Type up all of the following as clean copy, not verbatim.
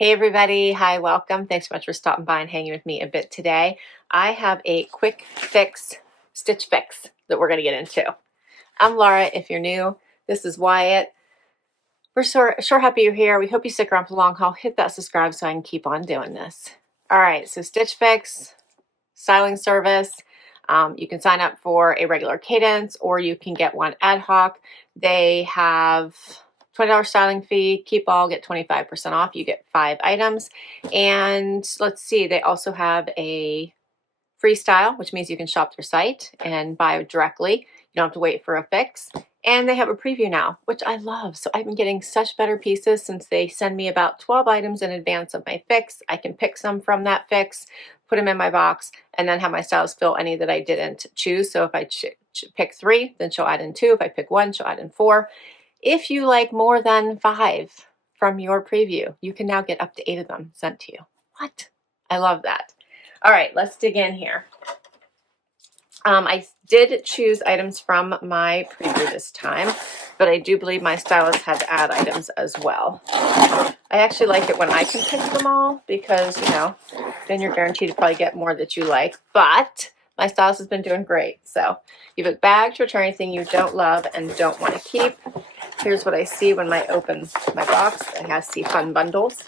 Hey everybody, hi, welcome. Thanks so much for stopping by and hanging with me a bit today. I have a quick fix, stitch fix that we're going to get into. I'm Laura. If you're new, this is Wyatt. We're sure happy you're here. We hope you stick around for the long haul. Hit that subscribe so I can keep on doing this. All right, so stitch fix, styling service. You can sign up for a regular cadence or you can get one ad hoc. They have $20 styling fee, keep all, get 25% off. You get 5 items. And let's see, they also have a freestyle, which means you can shop their site and buy directly. You don't have to wait for a fix. And they have a preview now, which I love. So I've been getting such better pieces since they send me about 12 items in advance of my fix. I can pick some from that fix, put them in my box, and then have my stylist fill any that I didn't choose. So if I pick 3, then she'll add in 2. If I pick 1, she'll add in 4. If you like more than 5 from your preview, you can now get up to 8 of them sent to you. What? I love that. All right, let's dig in here. I did choose items from my preview this time, but I do believe my stylist had to add items as well. I actually like it when I can pick them all because, you know, then you're guaranteed to probably get more that you like, but my stylist has been doing great. So you have a bag to return anything you don't love and don't want to keep. Here's what I see when I open my box. I see fun bundles.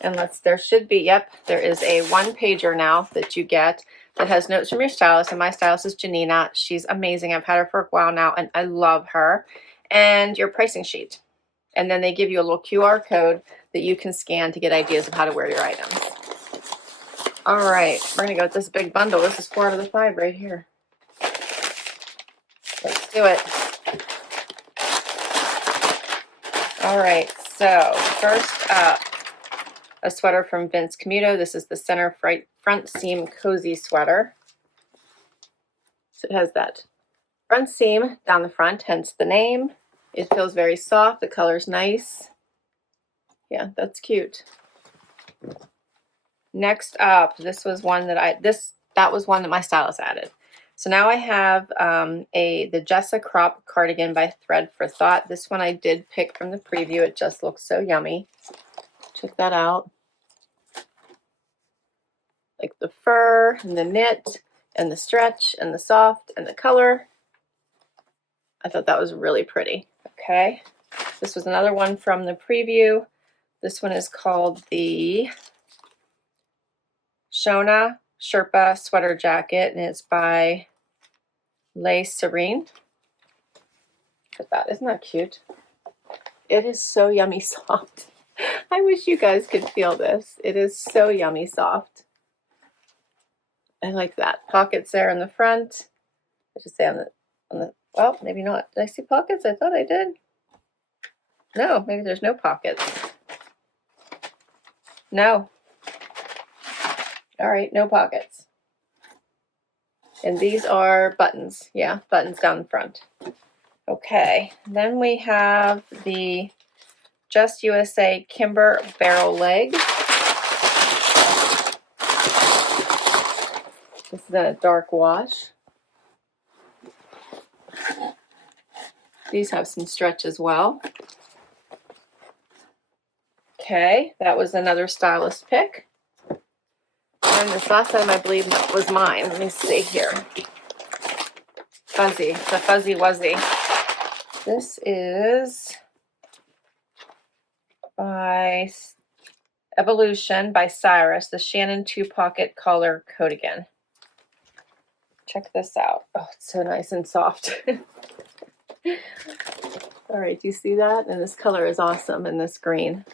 And there should be, yep, there is a 1-pager now that you get that has notes from your stylist. And my stylist is Janina. She's amazing. I've had her for a while now and I love her. And your pricing sheet. And then they give you a little QR code that you can scan to get ideas of how to wear your items. All right, we're going to go with this big bundle. This is 4 out of the 5 right here. Let's do it. All right, so first up, a sweater from Camuto. This is the center front seam cozy sweater. So it has that front seam down the front, hence the name. It feels very soft. The color's nice. Yeah, that's cute. Next up, this was one that that was one that my stylist added. So now I have the Jessa Crop Cardigan by Thread for Thought. This one I did pick from the preview. It just looks so yummy. Check that out. Like the fur and the knit and the stretch and the soft and the color. I thought that was really pretty. Okay. This was another one from the preview. This one is called the Shona Sherpa Sweater Jacket, and it's by Serein. Look at that. Isn't that cute? It is so yummy soft. I wish you guys could feel this. It is so yummy soft. I like that. Pockets there in the front. I should say on the well, maybe not. Did I see pockets? I thought I did. No, maybe there's no pockets. No. All right, no pockets. And these are buttons. Yeah, buttons down the front. Okay, then we have the Just USA Kimber barrel leg. This is a dark wash. These have some stretch as well. Okay, that was another stylist pick. And this last item I believe was mine. Let me see here. Fuzzy, the Fuzzy Wuzzy. This is by Evolution by Cyrus, the Shannon 2-pocket collar Cardigan. Check this out. Oh, it's so nice and soft. All right, do you see that? And this color is awesome in this green.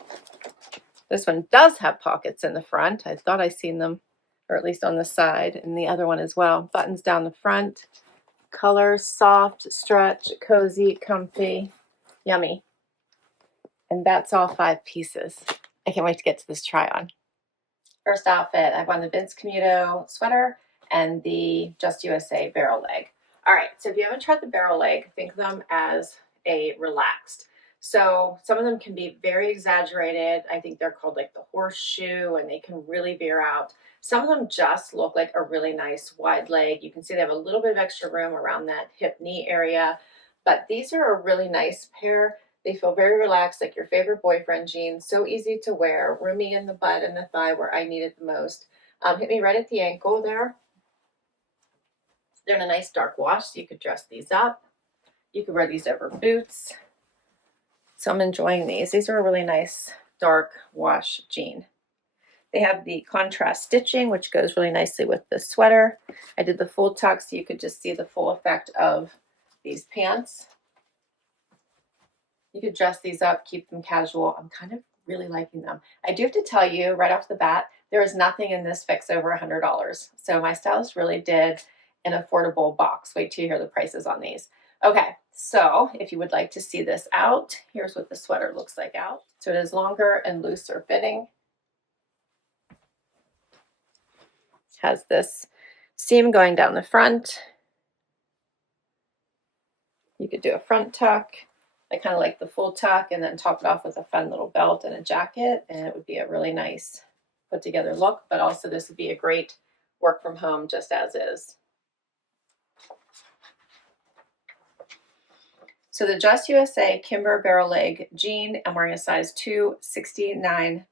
This one does have pockets in the front. I thought I seen them, or at least on the side, and the other one as well. Buttons down the front. Color, soft, stretch, cozy, comfy, yummy. And that's all 5 pieces. I can't wait to get to this try on. First outfit, I have on the Camuto sweater and the Just USA barrel leg. All right, so if you haven't tried the barrel leg, think of them as a relaxed. So some of them can be very exaggerated. I think they're called like the horseshoe, and they can really veer out. Some of them just look like a really nice wide leg. You can see they have a little bit of extra room around that hip knee area, but these are a really nice pair. They feel very relaxed, like your favorite boyfriend jeans. So easy to wear, roomy in the butt and the thigh where I need it the most. Hit me right at the ankle there. They're in a nice dark wash, so you could dress these up. You could wear these over boots. So I'm enjoying these. These are a really nice dark wash jean. They have the contrast stitching, which goes really nicely with the sweater. I did the full tuck so you could just see the full effect of these pants. You could dress these up, keep them casual. I'm kind of really liking them. I do have to tell you right off the bat, there is nothing in this fix over $100. So my stylist really did an affordable box. Wait till you hear the prices on these. Okay, so if you would like to see this out, here's what the sweater looks like out. So it is longer and looser fitting. Has this seam going down the front. You could do a front tuck. I kind of like the full tuck and then top it off with a fun little belt and a jacket, and it would be a really nice put together look, but also this would be a great work from home just as is. So the Just USA Kimber barrel leg jean, I'm wearing a size 2, $69.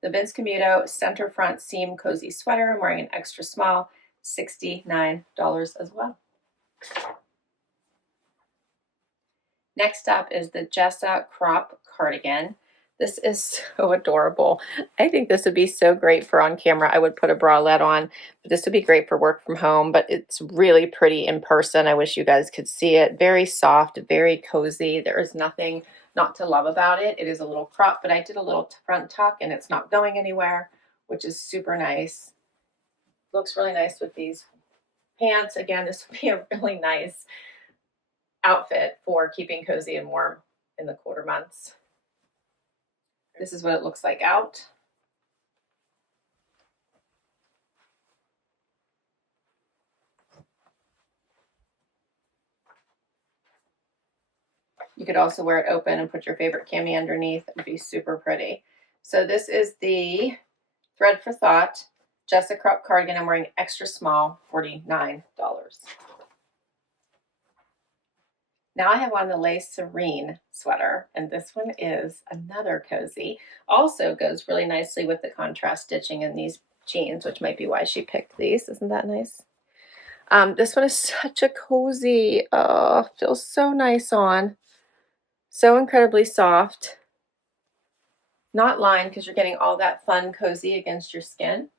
The Vince Camuto center front seam cozy sweater, I'm wearing an extra small, $69 as well. Next up is the Jessa crop cardigan. This is so adorable. I think this would be so great for on camera. I would put a bralette on, but this would be great for work from home, but it's really pretty in person. I wish you guys could see it. Very soft, very cozy. There is nothing not to love about it. It is a little crop, but I did a little front tuck and it's not going anywhere, which is super nice. Looks really nice with these pants. Again, this would be a really nice outfit for keeping cozy and warm in the colder months. This is what it looks like out. You could also wear it open and put your favorite cami underneath. It would be super pretty. So this is the Thread for Thought Jessa crop cardigan. I'm wearing extra small, $49. Now I have on the lace Serein sweater, and this one is another cozy. Also goes really nicely with the contrast stitching in these jeans, which might be why she picked these. Isn't that nice? This one is such a cozy. Oh, feels so nice on. So incredibly soft. Not lined because you're getting all that fun cozy against your skin.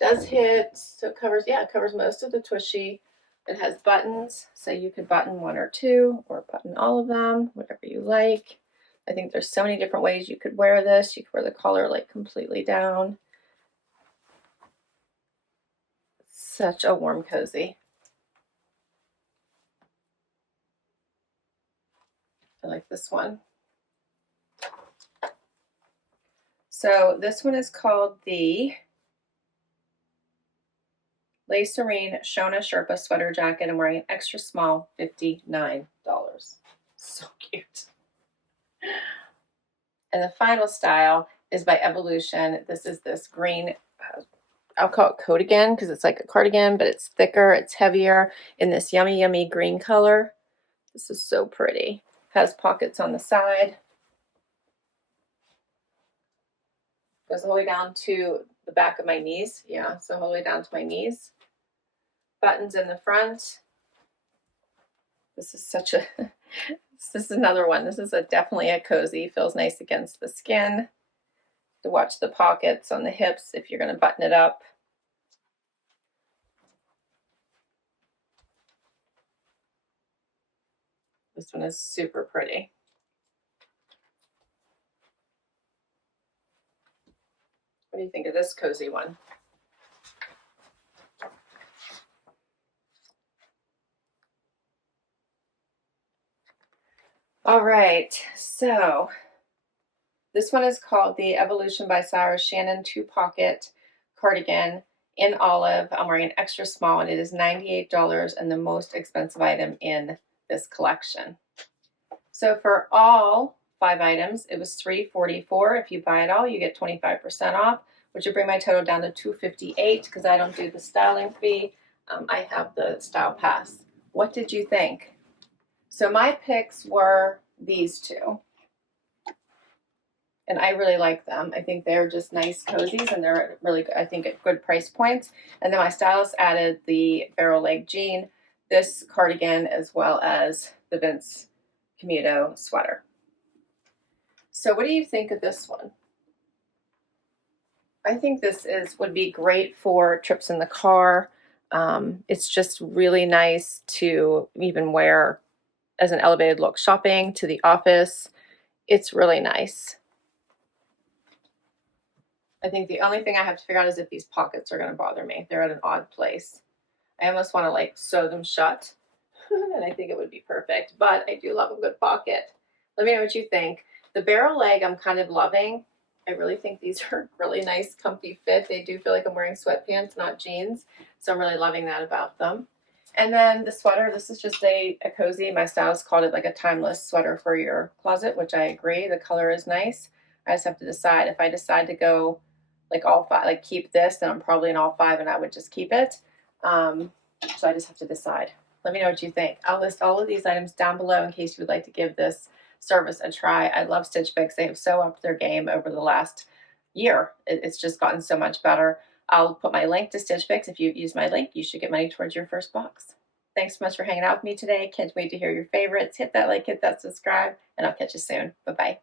Does hit, so it covers, yeah, it covers most of the tushy. It has buttons, so you could button one or two or button all of them, whatever you like. I think there's so many different ways you could wear this. You could wear the collar like completely down. Such a warm cozy. I like this one. So this one is called the Lace Serein Shona Sherpa sweater jacket. I'm wearing an extra small, $59. So cute. And the final style is by Evolution. This is this green, I'll call it Cardigan because it's like a cardigan, but it's thicker, it's heavier in this yummy, yummy green color. This is so pretty. Has pockets on the side. Goes all the way down to the back of my knees. Yeah, so all the way down to my knees. Buttons in the front. This is such a, this is another one. This is definitely a cozy. Feels nice against the skin. To watch the pockets on the hips if you're going to button it up. This one is super pretty. What do you think of this cozy one? All right, so this one is called the Evolution by Cyrus Shannon 2-pocket cardigan in olive. I'm wearing an extra small and it is $98 and the most expensive item in this collection. So for all 5 items, it was $344. If you buy it all, you get 25% off, which would bring my total down to $258 because I don't do the styling fee. I have the style pass. What did you think? So my picks were these two. And I really like them. I think they're just nice cozies, and they're really, I think, at good price points. And then my stylist added the barrel leg jean, this cardigan, as well as the Vince Camuto sweater. So what do you think of this one? I think this would be great for trips in the car. It's just really nice to even wear as an elevated look shopping, to the office. It's really nice. I think the only thing I have to figure out is if these pockets are going to bother me. They're at an odd place. I almost want to like sew them shut, and I think it would be perfect. But I do love a good pocket. Let me know what you think. The barrel leg I'm kind of loving. I really think these are really nice, comfy fit. They do feel like I'm wearing sweatpants, not jeans. So I'm really loving that about them. And then the sweater, this is just a cozy. My stylist called it like a timeless sweater for your closet, which I agree. The color is nice. I just have to decide. If I decide to go like all five, like keep this, then I'm probably in all five and I would just keep it. So I just have to decide. Let me know what you think. I'll list all of these items down below in case you would like to give this service a try. I love Stitch Fix. They have so upped their game over the last year. It's just gotten so much better. I'll put my link to Stitch Fix. If you use my link, you should get money towards your first box. Thanks so much for hanging out with me today. Can't wait to hear your favorites. Hit that like, hit that subscribe, and I'll catch you soon. Bye-bye.